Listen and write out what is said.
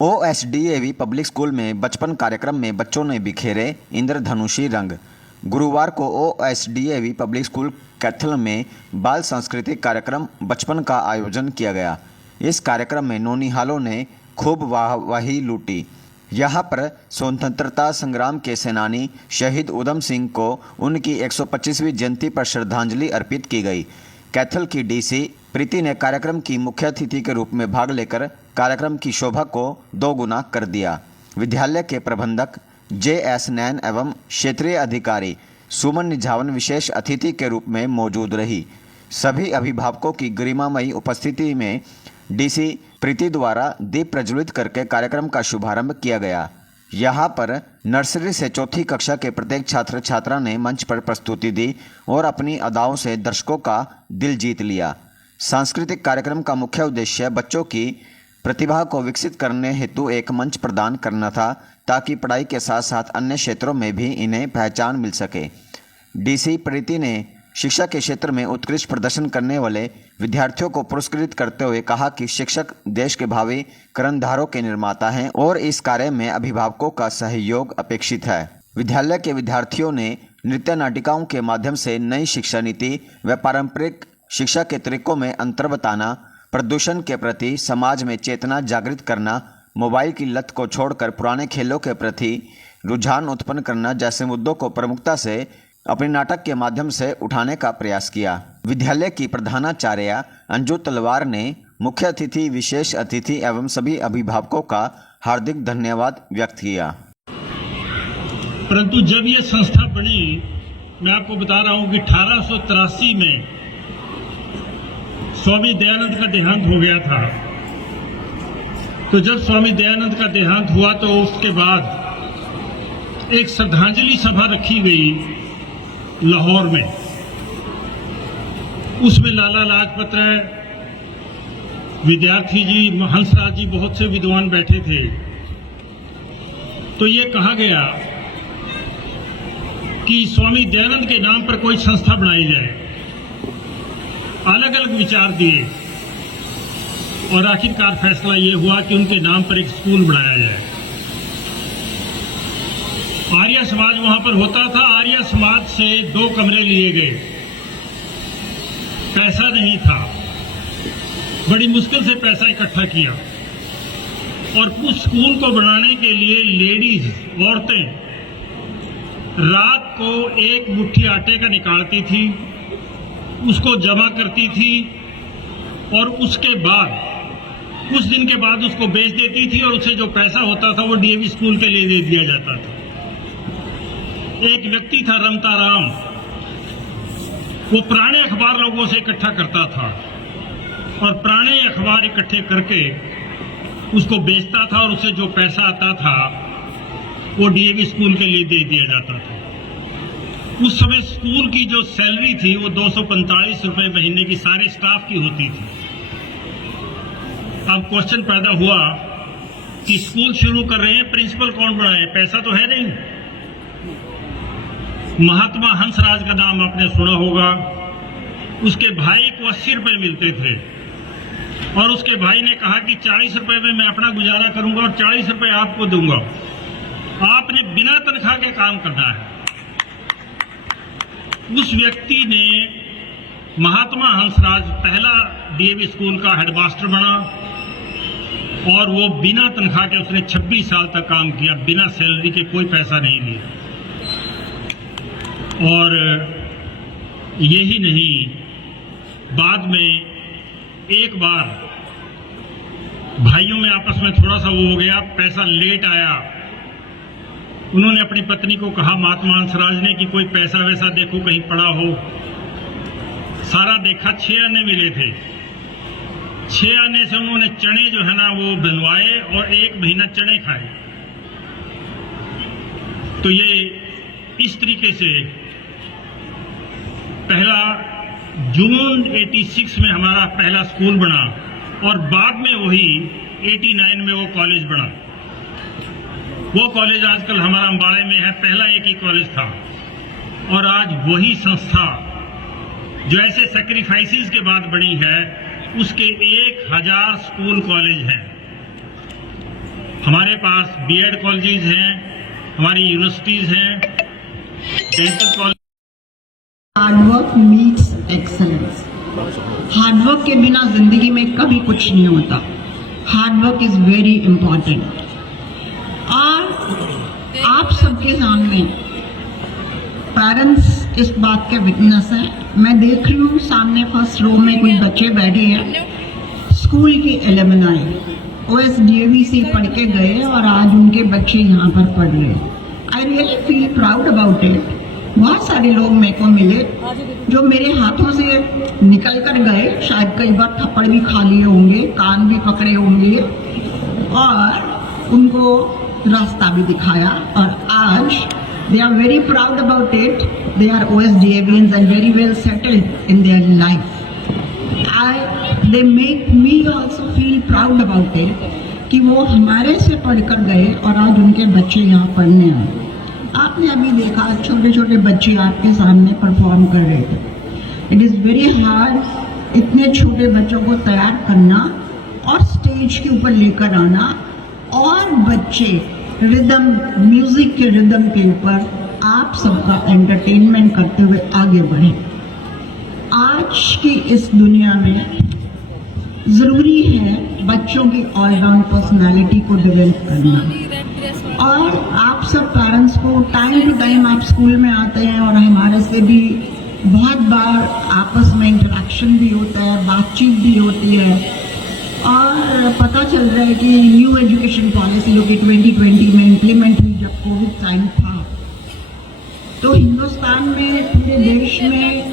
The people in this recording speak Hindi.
OSDAV पब्लिक स्कूल में बचपन कार्यक्रम में बच्चों ने बिखेरे इंद्रधनुषी रंग। गुरुवार को OSDAV पब्लिक स्कूल कैथल में बाल सांस्कृतिक कार्यक्रम बचपन का आयोजन किया गया। इस कार्यक्रम में नौनिहालों ने खूब वाहवाही लूटी। यहाँ पर स्वतंत्रता संग्राम के सेनानी शहीद उधम सिंह को उनकी 125वीं जयंती पर श्रद्धांजलि अर्पित की गई। कैथल की DC प्रीति ने कार्यक्रम की मुख्य अतिथि के रूप में भाग लेकर कार्यक्रम की शोभा को दोगुना कर दिया। विद्यालय के प्रबंधक JS नैन एवं क्षेत्रीय अधिकारी सुमन निझावन विशेष अतिथि के रूप में मौजूद रही। सभी अभिभावकों की गरिमामयी उपस्थिति में DC प्रीति द्वारा दीप प्रज्वलित करके कार्यक्रम का शुभारंभ किया गया। यहाँ पर नर्सरी से चौथी कक्षा के प्रत्येक छात्र छात्रा ने मंच पर प्रस्तुति दी और अपनी अदाओं से दर्शकों का दिल जीत लिया। सांस्कृतिक कार्यक्रम का मुख्य उद्देश्य बच्चों की प्रतिभा को विकसित करने हेतु एक मंच प्रदान करना था, ताकि पढ़ाई के साथ साथ अन्य क्षेत्रों में भी इन्हें पहचान मिल सके। DC प्रीति ने शिक्षा के क्षेत्र में उत्कृष्ट प्रदर्शन करने वाले विद्यार्थियों को पुरस्कृत करते हुए कहा कि शिक्षक देश के भावी कर्णधारों के निर्माता हैं और इस कार्य में अभिभावकों का सहयोग अपेक्षित है। विद्यालय के विद्यार्थियों ने नृत्य नाटिकाओं के माध्यम से नई शिक्षा नीति व पारंपरिक शिक्षा के तरीकों में अंतर बताना, प्रदूषण के प्रति समाज में चेतना जागृत करना, मोबाइल की लत को छोड़कर पुराने खेलों के प्रति रुझान उत्पन्न करना जैसे मुद्दों को प्रमुखता से अपने नाटक के माध्यम से उठाने का प्रयास किया। विद्यालय की प्रधानाचार्य अंजू तलवार ने मुख्य अतिथि, विशेष अतिथि एवं सभी अभिभावकों का हार्दिक धन्यवाद व्यक्त किया। परंतु जब ये संस्था बनी, मैं आपको बता रहा हूं कि 1883 में स्वामी दयानंद का देहांत हो गया था। तो जब स्वामी दयानंद का देहांत हुआ तो उसके बाद एक श्रद्धांजलि सभा रखी गई लाहौर में। उसमें लाला लाजपत राय, विद्यार्थी जी, हंसराज जी, बहुत से विद्वान बैठे थे। तो ये कहा गया कि स्वामी दयानंद के नाम पर कोई संस्था बनाई जाए। अलग अलग विचार दिए और आखिरकार फैसला ये हुआ कि उनके नाम पर एक स्कूल बनाया जाए। आर्य समाज वहां पर होता था। आर्य समाज से 2 कमरे लिए गए। पैसा नहीं था, बड़ी मुश्किल से पैसा इकट्ठा किया और उस स्कूल को बनाने के लिए लेडीज, औरतें रात को 1 मुट्ठी आटे का निकालती थी, उसको जमा करती थी और उसके बाद कुछ दिन के बाद उसको बेच देती थी और उससे जो पैसा होता था वो DAV स्कूल के लिए दे दिया जाता था। एक व्यक्ति था रमता राम, वो पुराने अखबार लोगों से इकट्ठा करता था और पुराने अखबार इकट्ठे करके उसको बेचता था और उससे जो पैसा आता था वो DAV स्कूल के लिए दे दिया जाता था। उस समय स्कूल की जो सैलरी थी वो 245 रुपए महीने की सारे स्टाफ की होती थी। अब क्वेश्चन पैदा हुआ कि स्कूल शुरू कर रहे हैं, प्रिंसिपल कौन बनाए, पैसा तो है नहीं। महात्मा हंसराज का नाम आपने सुना होगा। उसके भाई को 80 रुपए मिलते थे और उसके भाई ने कहा कि 40 रुपए में मैं अपना गुजारा करूंगा और 40 रुपए आपको दूंगा। आपने बिना तनख्वाह के काम करना है। उस व्यक्ति ने, महात्मा हंसराज, पहला DAV स्कूल का हेडमास्टर बना और वो बिना तनख्वाह के उसने 26 साल तक काम किया, बिना सैलरी के, कोई पैसा नहीं लिया। और यही नहीं, बाद में एक बार भाइयों में आपस में थोड़ा सा वो हो गया, पैसा लेट आया। उन्होंने अपनी पत्नी को कहा, महात्मा हंसराज ने, कि कोई पैसा वैसा देखो कहीं पड़ा हो। सारा देखा, 6 आने मिले थे। 6 आने से उन्होंने चने जो है ना वो बनवाए और 1 महीना चने खाए। तो ये इस तरीके से पहला जून 86 में हमारा पहला स्कूल बना और बाद में वही 89 में वो कॉलेज बना। वो कॉलेज आजकल हमारा अंबाड़े में है, पहला एक ही कॉलेज था। और आज वही संस्था जो ऐसे सैक्रिफाइसेस के बाद बनी है, उसके 1000 स्कूल कॉलेज हैं। हमारे पास बीएड कॉलेजेस हैं, हमारी यूनिवर्सिटीज हैं, dental college. Hard work meets excellence. Hard work के बिना जिंदगी में कभी कुछ नहीं होता। Hard work is very important. और आप सबके सामने पेरेंट्स इस बात के विटनेस हैं। मैं देख रही हूँ सामने फर्स्ट रो में कुछ बच्चे बैठे हैं, स्कूल के एलुमनाई OSDAV से पढ़ के गए और आज उनके बच्चे यहाँ पर पढ़ रहे हैं। I really feel proud about it. बहुत सारे लोग मेरे को मिले जो मेरे हाथों से निकल कर गए, शायद कई बार थप्पड़ भी खा लिए होंगे, कान भी पकड़े होंगे और उनको रास्ता भी दिखाया। और आज they are very proud about it. They are OSDAvians and very well settled in their life. They make me also feel proud about it कि वो हमारे से पढ़कर गए और आज उनके बच्चे यहाँ पढ़ने आए। आपने अभी देखा छोटे छोटे बच्चे आपके सामने परफॉर्म कर रहे थे। इट इज़ वेरी हार्ड इतने छोटे बच्चों को तैयार करना और स्टेज के ऊपर लेकर आना और बच्चे रिदम, म्यूजिक के रिदम के ऊपर आप सबका एंटरटेनमेंट करते हुए आगे बढ़े। आज की इस दुनिया में ज़रूरी है बच्चों की ऑलराउंड पर्सनालिटी को डेवलप करना। और आप सब पेरेंट्स को टाइम टू टाइम आप स्कूल में आते हैं और हमारे से भी बहुत बार आपस में इंटरेक्शन भी होता है, बातचीत भी होती है और पता चल रहा है कि न्यू एजुकेशन पॉलिसी लोग 2020 में इम्प्लीमेंट हुई जब कोविड टाइम था, तो हिंदुस्तान में पूरे देश में